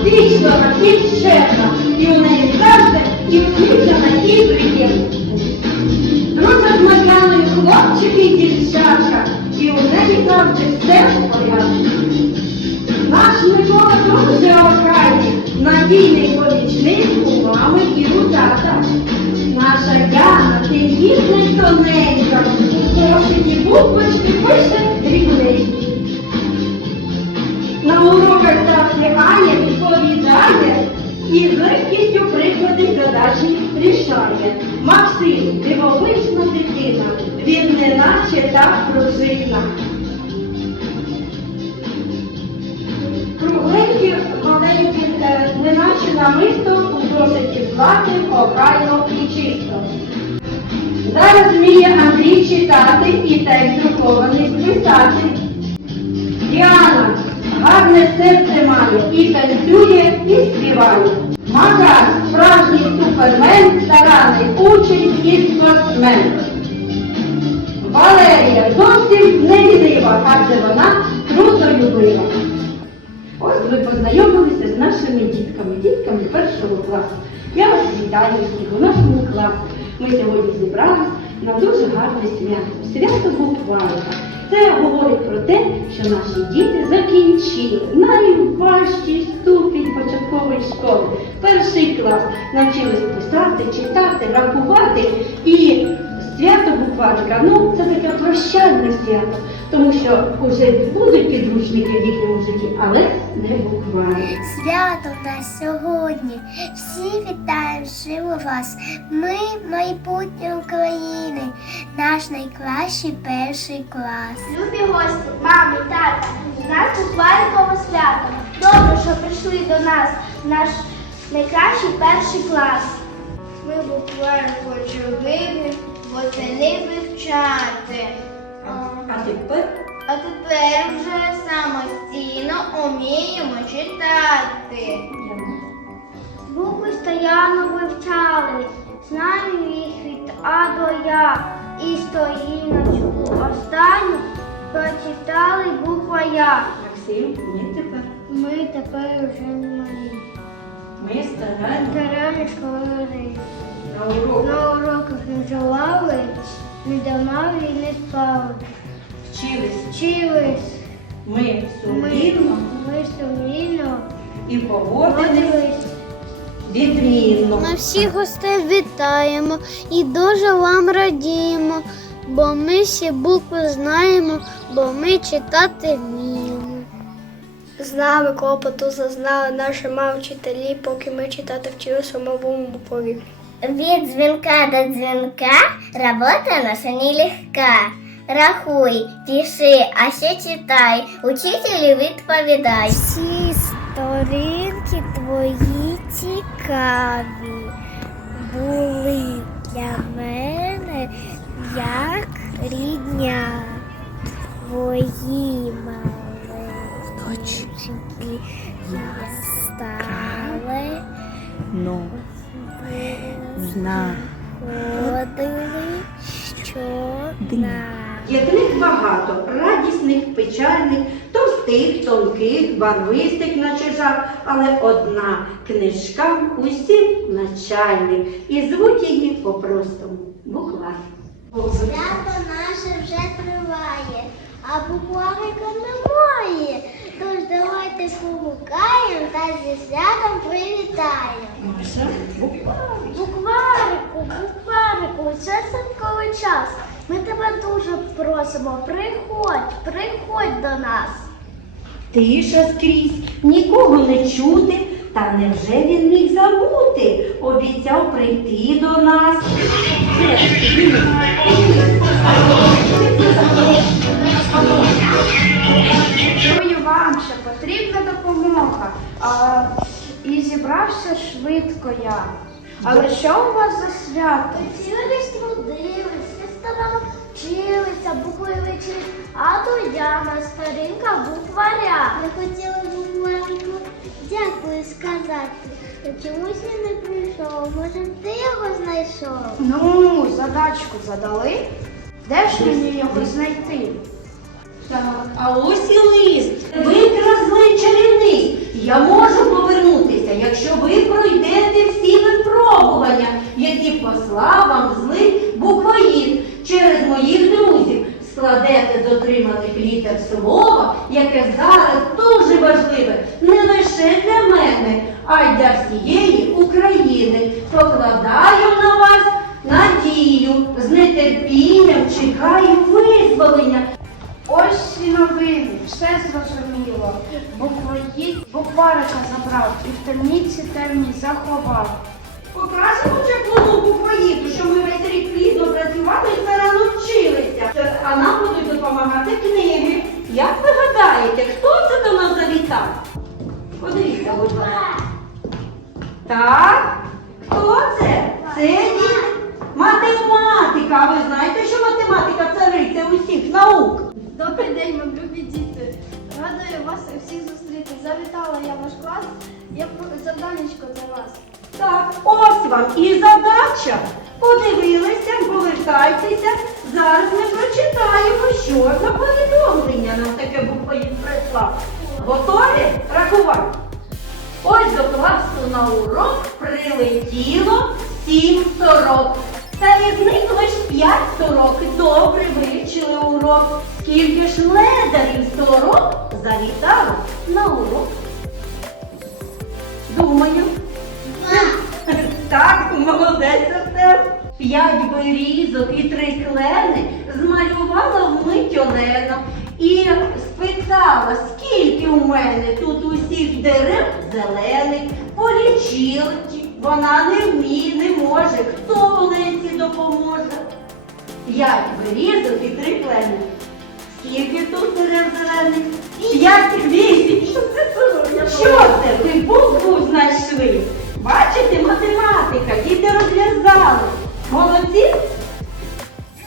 скромна, вічлива, дівчина. І у неї завжди і усміхнена, і приємна. Дружать з Мар'яною хлопчики і дівчатка. І у неї завжди все в порядку. Наш Микола дуже охайний, надійний помічник у мами і у тата. Наша Яна тендітна тоненька, просить і буквочки пише дрібненькі. На уроках завжди Аня відповідає і з легкістю приклади задачі рішає. Максим, дивовижна дитина, він неначе та пружина. Кругленькі, маленькі, е, неначе намисто у досить златим, охайно і чисто. Зараз вміє Андрій читати і текст друкований списати. Діана гарне серце має і танцює, і співає. Макар справжній супермен, старанний учень і спортсмен. Валерія зовсім не лінива, адже вона трудолюбива. Ось ви познайомилися з нашими дітками, дітками першого класу. Я вас вітаю всіх у нашому класі. Ми сьогодні зібрались на дуже гарне свято. Свято букварика. Це говорить про те, що наші діти закінчили найважчий ступінь початкової школи. Перший клас навчились писати, читати, рахувати і свято буквально, Ну, це таке прощальне свято, тому що вже будуть підручники в їхньому житті, але не букварик. Свято в нас сьогодні. Всі вітаємо живо вас. Ми майбутнє України, наш найкращий перший клас. Любі гості, мами, тата, нас буквально свято. Добре, що прийшли до нас наш найкращий перший клас. Ми буквально почали восени вивчати. А тепер А тепер вже самостійно уміємо читати. Букви стояно вивчали, знаю їх від А до Я. І сторіночку останню прочитали буква Я. Максим, ми тепер. Ми тепер вже не малі. Ми стараємо Старали школи. на урок. На уроках не жували, не домали і не спали. Вчились. Вчились. Ми Ми, сумлінно ми сумлінно і поводились водились. відмінно. Ми всіх гостей вітаємо і дуже вам радіємо, бо ми всі букви знаємо, бо ми читати вміємо. З нами клопоту зазнали наші мами вчителі, поки ми читати вчилися в новому букві. Від дзвінка до дзвінка робота наша нелегка. Рахуй, пиши, а ще читай, учителю відповідай. Всі сторінки твої цікаві були для мене як рідня. Твої маленькі стали. Ну, зна. Ходили щодня. Яких багато радісних, печальних, товстих, тонких, барвистих на чижах, але одна книжка усім начальник. І звуть її по-простому буквар. Свято наше вже триває, а букварика немає. Давайте погукаємо та зі святом буквар. Букварику, букварику, це святковий час. Ми тебе дуже просимо, приходь, приходь до нас. Тиша скрізь, нікого не чути, та невже він міг забути? Обіцяв прийти до нас. Потрібна допомога. А, і зібрався швидко я. Але що у вас за свято? Цілись трудилися, старано вчилися, букви вчили, а то я на сторінка букваря. Я хотіла букварику дякую сказати. Чомусь він не прийшов. Може, ти його знайшов? Ну, задачку задали. Де ж мені його знайти? Так, а ось і лист. Злий чарівник. Я можу повернутися, якщо ви пройдете всі випробування, які послав вам злий буквоїд через моїх друзів. Складете дотриманих літер слова, яке зараз дуже важливе не лише для мене, а й для всієї України. Покладаю на вас надію, з нетерпінням чекаю визволення. Ось і новини, все зрозуміло. бо букварика забрав і в темниці темні заховав. Покрасимо чеклону буквоїду, що ми весь рік плідно працювали і старано. А нам будуть допомагати книги. Всіх зустріти. Завітала я ваш клас. Я завданечко для вас. Так, ось вам і задача. Подивилися, повертайтеся. Зараз ми прочитаємо, що за повідомлення нам таке буквоїд прислав. Готові рахувати? Ось до класу на урок прилетіло сім сорок. Та із них лиш п'ять сорок. Добре вивчили урок. Скільки ж ледарів сорок завітало на урок? Думаю. Так, молодець Артем. П'ять берізок і три клени змалювала вмить Олена і спитала, скільки у мене тут усіх дерев зелених, полічили. Вона не вміє, не може. Хто Оленці допоможе? П'ять берізок і три клени. Скільки тут дерев зелених? П'ять вісім. Що це? Ви букву знайшли? Бачите, математика, діти розв'язали. Молодці?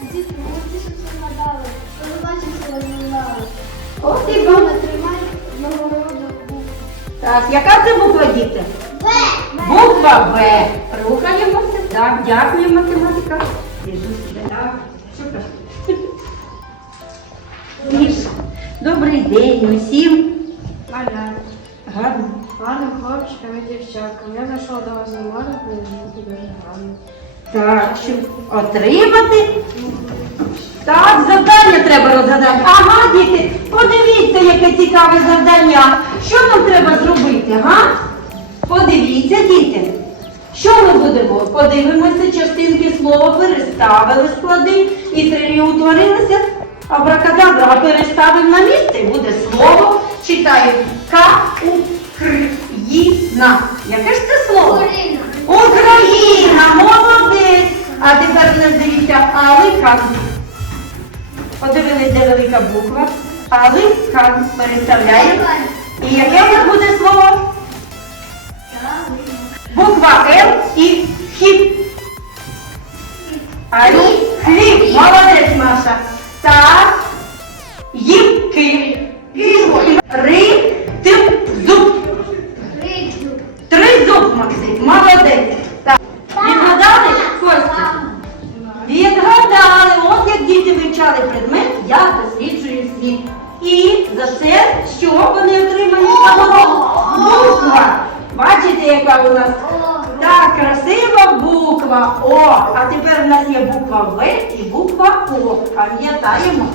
Діти, молодці, що все надали. Телебачення розмовляли. От і Мама, ви. тримай нагороду. Так, яка це буква, діти? В. Буква В. Рухаємося. Так, дякую, математика. Добрий день усім. Аля, Гарно. гарним хлопчикам і дівчаткам. Я зайшов до вас на море, дуже гарно. Так, щоб отримати. Так, завдання треба розгадати. Ага, діти, подивіться, яке цікаве завдання. Що нам треба зробити, га? Подивіться, діти. Що ми будемо? Подивимося, частинки слова переставили склади і трилі утворилися. Абракадабра, а переставимо на місце і буде слово. Читаю Ка-У-Кр-Ї-На. Яке ж це слово? Україна, Україна, молодець! А тепер не дивіться, Аликан. Подивились, де велика буква. Аликан. Переставляємо. І яке в нас буде слово? Буква Л і хіп. Алі, хліб. Молодець, Маша. Так. Їбки. Ри, тип, зуб. Три зуб, Максим. Молодець. Відгадали, Костя? Відгадали. От як діти вивчали предмет, я досліджую світ. І за це що вони нагороду? Буква. Бачите, яка у нас? Красива буква О. А тепер у нас є буква В і буква О. Пам'ятаємо.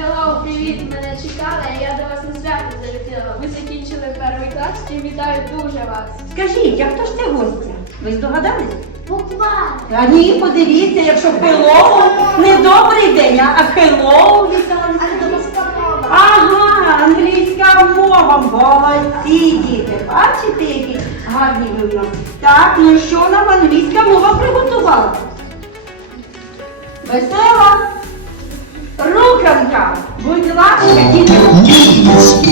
Hello, привіт! Мене чекали, а я до вас на свято залетіла. Ви закінчили перший клас і вітаю дуже вас. Скажіть, а хто ж це гостя? Ви здогадались? Буква. Та ні, подивіться, якщо hello, не добрий день, а hello віталися. Англійська мова. Ага, англійська мова, молодці гарні ви в нас. Так, ну що нам англійська мова приготувала? Весела руханка. Будь ласка, діти. knees,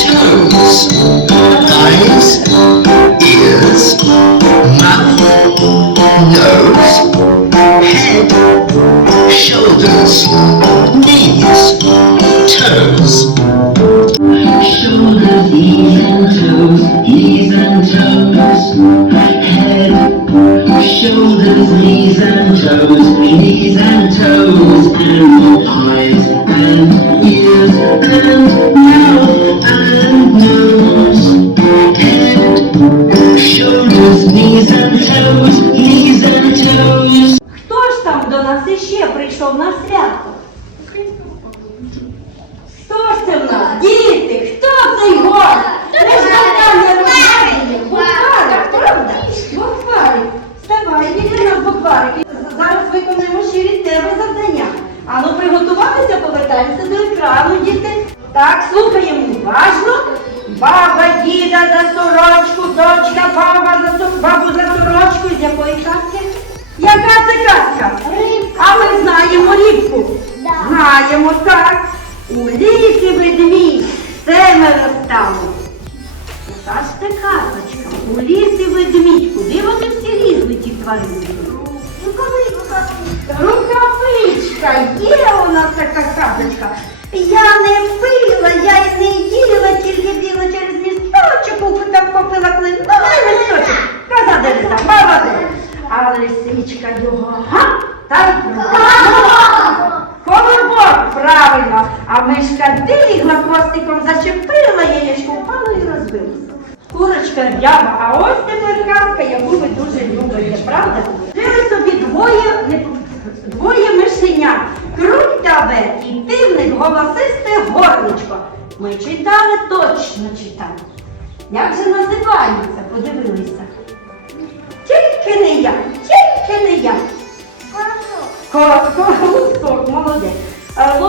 toes, eyes, mouth, nose, head, shoulders, knees, toes. Shoulders, knees and toes, knees and toes, head, shoulders, knees and toes, knees and toes, and eyes and ears and повертаємося діти. Так, слухаємо уважно. Баба діда за сорочку, дочка, баба за сор- бабу за сорочку. З якої казки? Яка це казка? А ми знаємо рібку. Знаємо так. У лісі ведмідь семеро стало. Яка ж це казочка? У лісі ведмідь. Куди вони всі лізли, ті тварини? Рукавичка, є у нас така казочка. Я не пила, я й не їла, тільки біла через місточок, у попила клин. Колосок, молодець. А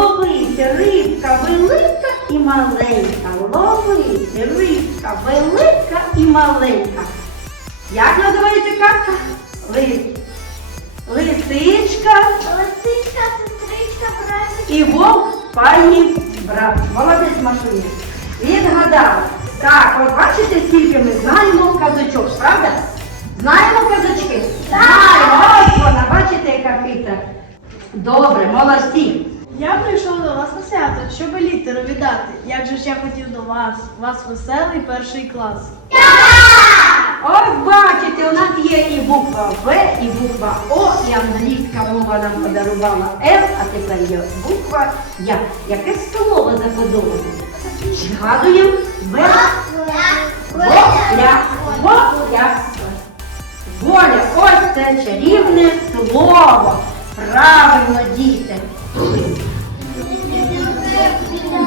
рибка велика і маленька. Ловиться рибка велика і маленька. Як називається казка? Лис. Лисичка Лисичка, сестричка, братик. і вовк пані брат. Молодець Машуня. Відгадала. Так, от бачите, скільки ми знаємо казочок, правда? Знаємо казочки? Знаємо. Ось вона, бачите, яка хитра. Добре, молодці. Я прийшов до вас на свято, щоб літеру віддати. Як же ж я хотів до вас, у вас веселий перший клас. Ось бачите, у нас є і буква В, і буква О, і англійська мова нам подарувала F, а тепер є буква Я. Яке слово заподобане? Згадуємо В. Воля. Воля. Воля. Ось це чарівне слово. Правильно, діти.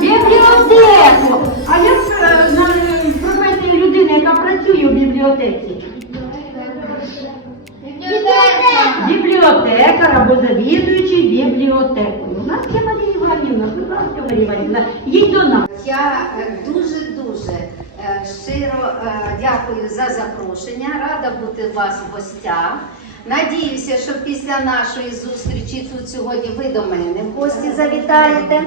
Бібліотеку. А як е, на е, професії людини, яка працює в бібліотеці? Бібліотекар або завідуючий бібліотекою. У нас є Марія Іванівна. Будь ласка, Марія Іванівна, їдь до нас. Я дуже-дуже е, щиро е, дякую за запрошення. Рада бути у вас в гостях. Надіюся, що після нашої зустрічі тут сьогодні ви до мене в гості завітаєте.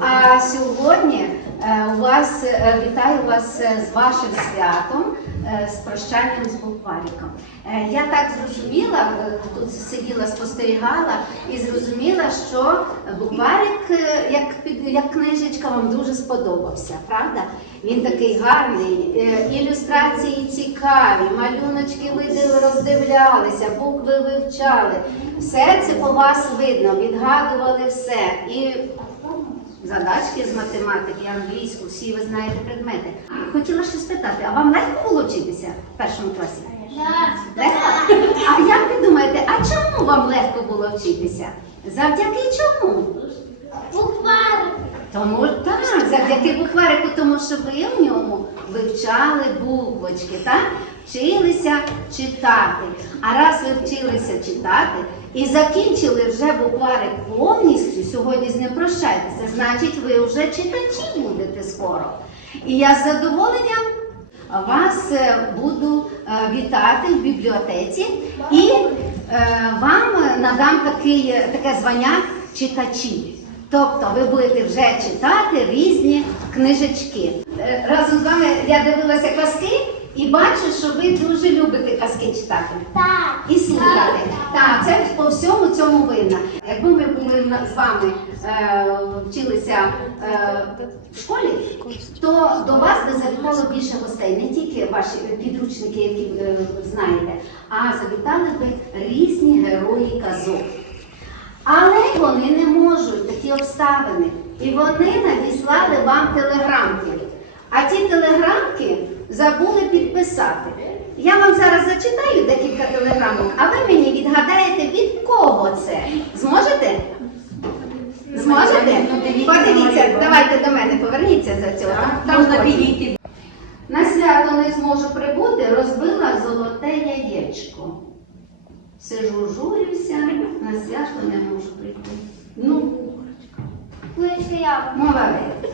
А сьогодні е, у вас е, вітаю вас е, з вашим святом, з прощанням з буквариком. Е, Я так зрозуміла, е, тут сиділа, спостерігала і зрозуміла, що букварик, е, як, як книжечка, вам дуже сподобався, правда? Він такий гарний, е, ілюстрації цікаві, малюночки ви роздивлялися, букви вивчали. Все це по вас видно, відгадували все. І задачки з математики, англійську, всі ви знаєте предмети. Хотіла ще спитати, а вам легко було вчитися в першому класі? Легко? А як ви думаєте, а чому вам легко було вчитися? Завдяки чому? Буквар. Тому так, завдяки букварику, тому що ви в ньому вивчали буквочки, так? Вчилися читати. А раз ви вчилися читати і закінчили вже букварик повністю, сьогодні з ним прощайтеся, значить ви вже читачі будете скоро. І я з задоволенням вас е, буду е, вітати в бібліотеці і е, вам надам такий, таке звання читачі. Тобто ви будете вже читати різні книжечки. Разом з вами я дивилася казки І бачу, що ви дуже любите казки читати. Так. І слухати. Так, це по всьому цьому винна. Якби ми були з вами е, вчилися е, в школі, то до вас би завітало більше гостей, не тільки ваші підручники, які е, знаєте, а завітали би різні герої казок. Але вони не можуть, такі обставини. І вони надіслали вам телеграмки. А ті телеграмки забули підписати. Я вам зараз зачитаю декілька телеграмок, а ви мені відгадаєте, від кого це. Зможете? Зможете? Подивіться, давайте до мене поверніться за цього. Там Можна підійти. На свято не зможу прибути, розбила золоте яєчко. Сижу, журюся, на свято не можу прийти. Ну. Молодець.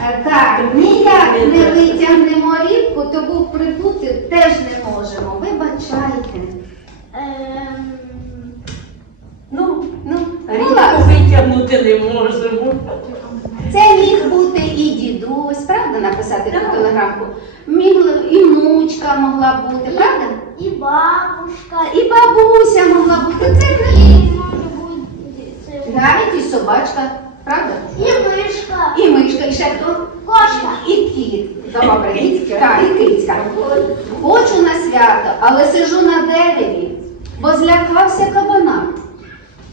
Е, Так, ніяк не витягнемо рібку, тому прибути теж не можемо. Вибачайте. Ем, Ну, ну, Рідко витягнути не можемо. Це міг бути і дідусь, правда, написати ту телеграмку? Міг і внучка могла бути, правда? і бабушка, І бабуся могла бути. Це не може бути це навіть і собачка, правда? і мишка, І мишка, і ще хто? кошка. І кіт. Так, кицька. Хочу на свято, але сижу на дереві, бо злякався кабана.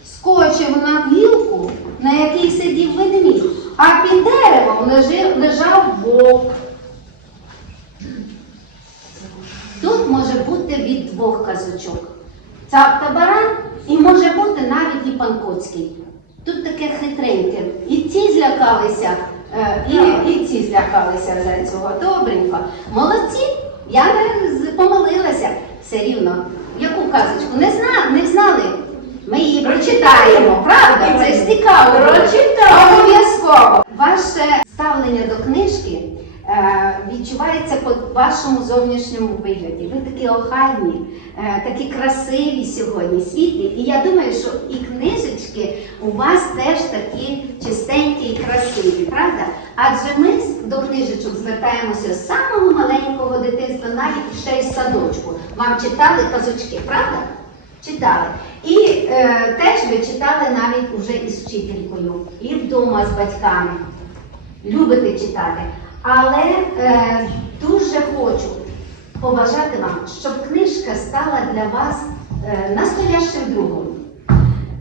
Скочив на гілку, на якій сидів ведмідь, а під деревом лежив, лежав вовк. Тут може бути від двох казочок. Цап та баран, і може бути навіть і пан Коцький. Тут таке хитреньке. І ті злякалися, і, і ці злякалися за цього. Добренько. Молодці, я не помилилася все рівно. Яку казочку? Не, зна, не знали? Ми її прочитаємо, правда? Це ж цікаво. Прочитаємо. Обов'язково. Ваше ставлення до книжки е, відчувається по вашому зовнішньому вигляді. Ви такі охайні, е, такі красиві сьогодні, світлі. І я думаю, що і книжечки у вас теж такі чистенькі і красиві, правда? Адже ми до книжечок звертаємося з самого маленького дитинства, навіть ще із садочку. Вам читали казочки, правда? Читали. І е, теж ви читали навіть уже із вчителькою, і вдома з батьками. Любите читати. Але е, дуже хочу побажати вам, щоб книжка стала для вас е, настоящим другом.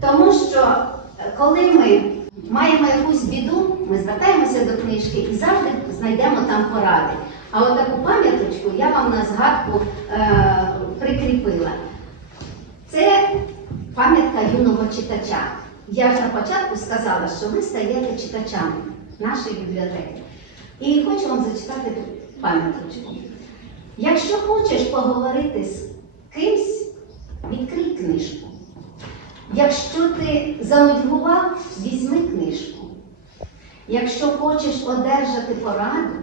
Тому що е, коли ми маємо якусь біду, ми звертаємося до книжки і завжди знайдемо там поради. А от таку пам'яточку я вам на згадку е, прикріпила. Це пам'ятка юного читача. Я ж на початку сказала, що ви стаєте читачами нашої бібліотеки. І хочу вам зачитати пам'яточку. Якщо хочеш поговорити з кимсь, відкрий книжку. Якщо ти занудьгував, візьми книжку. Якщо хочеш одержати пораду,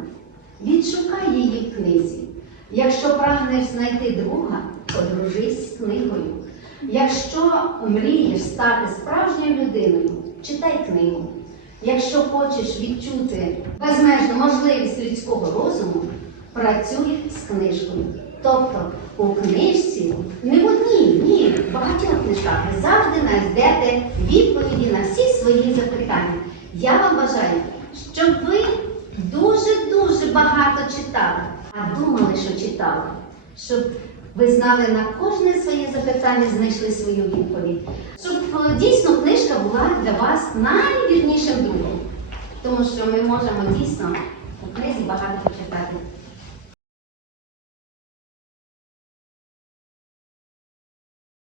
відшукай її в книзі. Якщо прагнеш знайти друга, подружись з книгою. Якщо мрієш стати справжньою людиною, читай книгу. Якщо хочеш відчути безмежну можливість людського розуму, працюй з книжкою. Тобто у книжці не в одній, ні, в багатьох книжках ви завжди знайдете відповіді на всі свої запитання. Я вам бажаю, щоб ви дуже-дуже багато читали, а думали, що читали, щоб ви знали на кожне своє запитання, знайшли свою відповідь. Щоб е, дійсно книжка була для вас найвірнішим другом. Тому що ми можемо дійсно у книзі багато